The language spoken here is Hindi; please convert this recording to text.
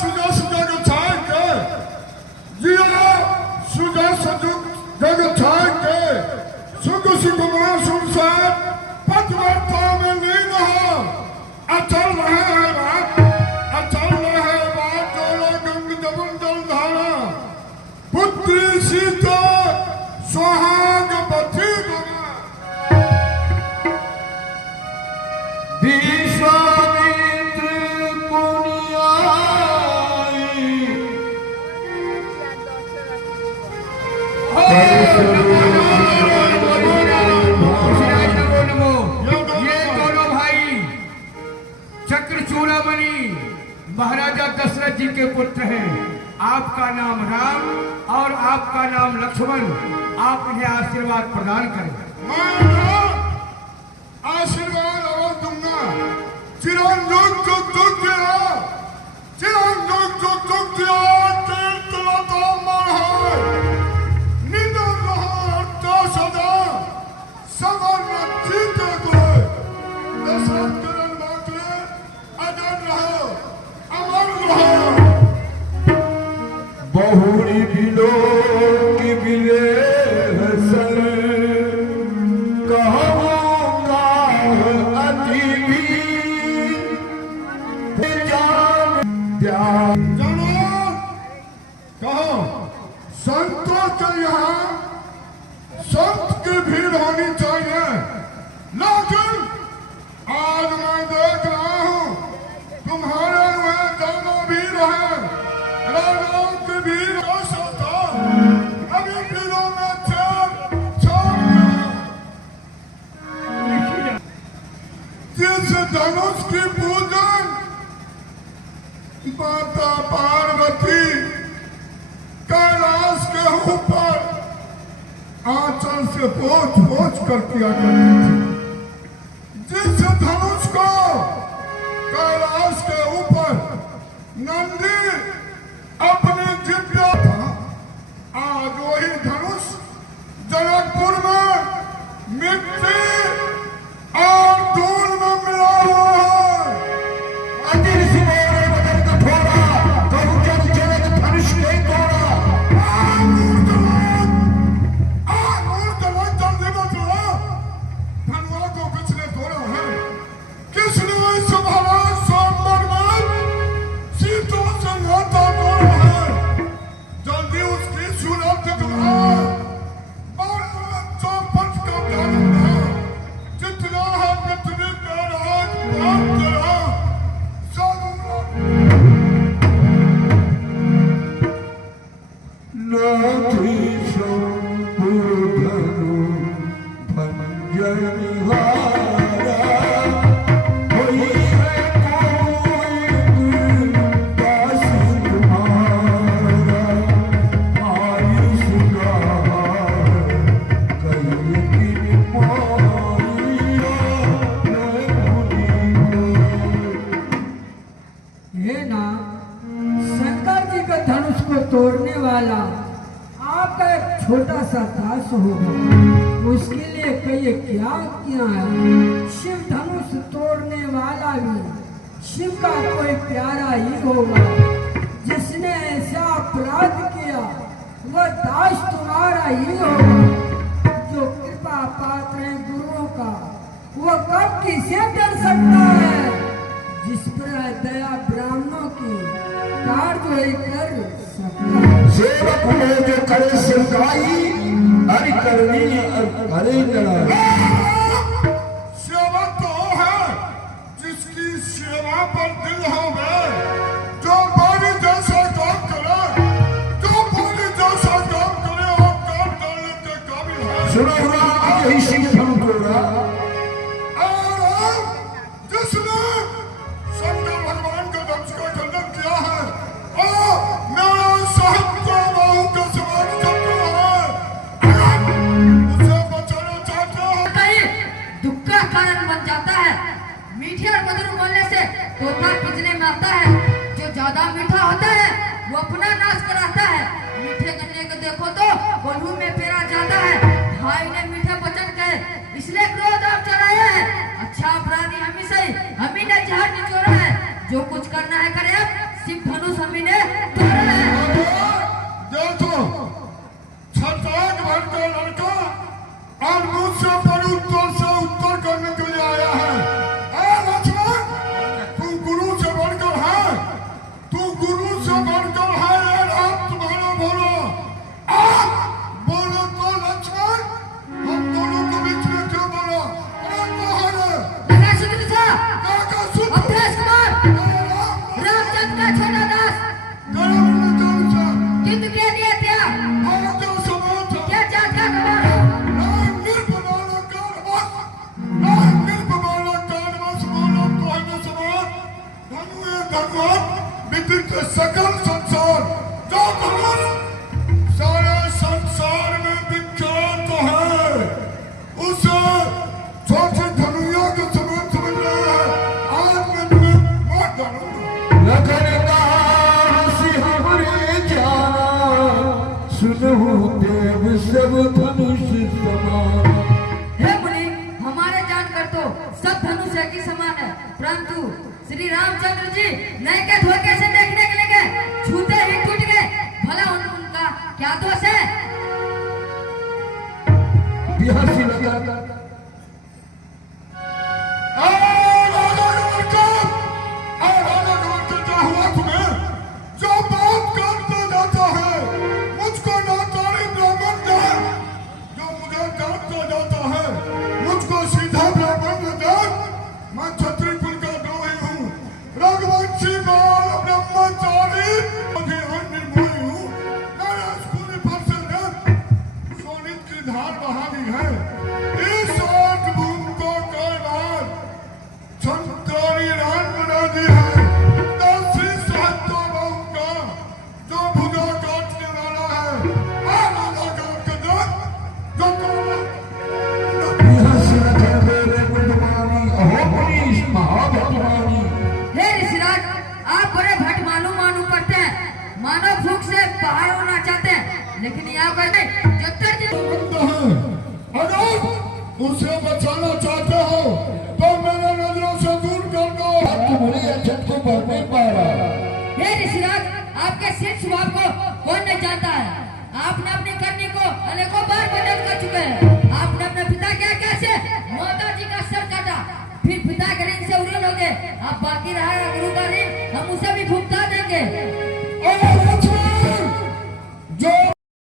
सुजस जग छाय के जिया सुजस जग छाय के सुख सुखमा सुनसान पथवर्ता में लीन हो अचल रहे बात जोला गंग जमुन जलधारा पुत्री सीता सुहाग बथी बना विश्वामित्र पुनियाई चक्रचूड़ामणि महाराजा दशरथ जी के पुत्र हैं। आपका नाम राम और आपका नाम लक्ष्मण। आप इन्हें आशीर्वाद प्रदान करें। आशीर्वाद और दूंगा। चिरंजीव जुग जुग जिया चिरंजीव जुग जुग जिया तीर्थ लता मरहाय निधन रहा अर्था सदा सवन जीते कोई दशरथ करण बाकले अजर रहो अमर रहो बहुरी बिलो की बिले हसन कहूँगा अति भी जानो कहो संतों के यहाँ संत की भीड़ होनी चाहिए लेकिन आज मैं देख रहा हूँ तुम्हारे वह ज्यादा भीड़ है राजाओं की भीड़ हो सकता अभी भीड़ों में जिस धनुष की पूजन माता पार्वती कैलाश के ऊपर आंचल से पोंछ पोंछ कर किया करती थी जिस धनुष को कैलाश के ऊपर नंदी अपनी जिब्या था आज वही धनुष जनकपुर में मिट्टी और धूल में मिला हुआ है तोड़ने वाला आपका एक छोटा सा दास होगा उसके लिए कहिए क्या किया है। शिव धनुष तोड़ने वाला भी शिव का कोई प्यारा ही होगा जिसने ऐसा अपराध किया वह दास तुम्हारा ही होगा। जो कृपा पात्र है गुरुओं का वह कब किसे डर सकता है। जिस पर दया ब्राह्मणों की कार्य कर सेवक हो जो करे सेवकाई हरि करनी हरे लड़ाई। सेवक तो है जिसकी सेवा पर दिल हो गए जो पानी जैसा काम करे जो पानी जैसा काम करे और काम करने के काबिल है। सुनो यही शिव धनुष होगा और जिसने शंकर भगवान के वंश का खंडन किया है और मेरा साहब को बाहु के समान चक्र है उसे बचाना चाहते हो। दुख का कारण बन जाता है। मीठे और मधुर बोलने से तोता पिछले में आता है। जो ज्यादा मीठा होता है वो अपना नाश कराता है। मीठे गन्ने को देखो तो कोल्हू में पेरा जाता है। भाई ने मीठे वचन कहे इसलिए क्रोध आप चढ़ाया है। अच्छा अपराधी हम ही सही हम ही ने जहर निचोड़ा है। जो कुछ करना है करे अब शिव धनुष हमें गुरु से बढ़कर है ये राम तुम्हारा बोलो। बोलो तो लक्ष्मण, हम दोनों के बीच में क्यों बोला? अरे कहाँ रे? लगा सूत्र था काका सुन। अभ्यास कुमार अरे राम, रामचंद्र का छोटा दास गरम में कौन सा? किंतु क्या दिया था आगे समान था। क्या जात का खबर हो राम निर्भमाना कानवस, राम निर्भमाना कानवस बोलो तो है न समान। धनुए धनुष विदित सकल संसार, जो धनुष सारे संसार में विख्यात है, उसे छोटे धनुया के समान समझ रहा है। आज मैं तुम्हें मार डालूंगा। लखन कहा हंसी हमरे जाना, सुनहु देव सब धनुष समान। हे मुनि हमारे जानकर तो सब धनुष एक ही समान है, परंतु श्री रामचंद्र जी नए के धोखे से देखने के लिए गए, छूते ही टूट गए। भला उनका क्या दोष है? बिहासी लगा क्या हुआ तुम्हें? जो बात करता जाता है मुझको नातारी ब्राह्मण दे, जो मुझे डांटता जाता है मुझको सीधा ब्राह्मण दे। मैं क्षत्रिय कुल का द्रोही हूँ, रघुवंशी बाल ब्रह्मचारी निर्मोही हूँ। मैंने स्कूली पर से सोनित की धार बहा दी है। इस आठ भूमि को कई बार संतानी रान बना दी है। दासी साहतो बहु का जो भुजा काटने वाला है, आधा काट के दे, जो बिहासी लखन बेरे बुद्धमानी, अहो पुनीश महाभगवानी। हे ऋषिराज आप बड़े भट मानू करते हैं, मानो भूख से बाहर होना चाहते हैं, लेकिन यहाँ कहते जत्तर जी बंद है। अगर उसे बचाना चाहते हो तो मेरे नजरों से दूर कर दो। तुम्हारी अछत को बढ़ नहीं पा रहा। हे ऋषिराज आपके सिर स्वभाव को कौन नहीं जानता है? आपने अपनी करनी को अनेकों बार बदल कर चुके हैं। आपने अपने पिता के आज्ञा से माता जी का सर काटा, फिर पिता के ऋण से उड़ीन हो गए, अब बाकी रहा गुरु का ऋण।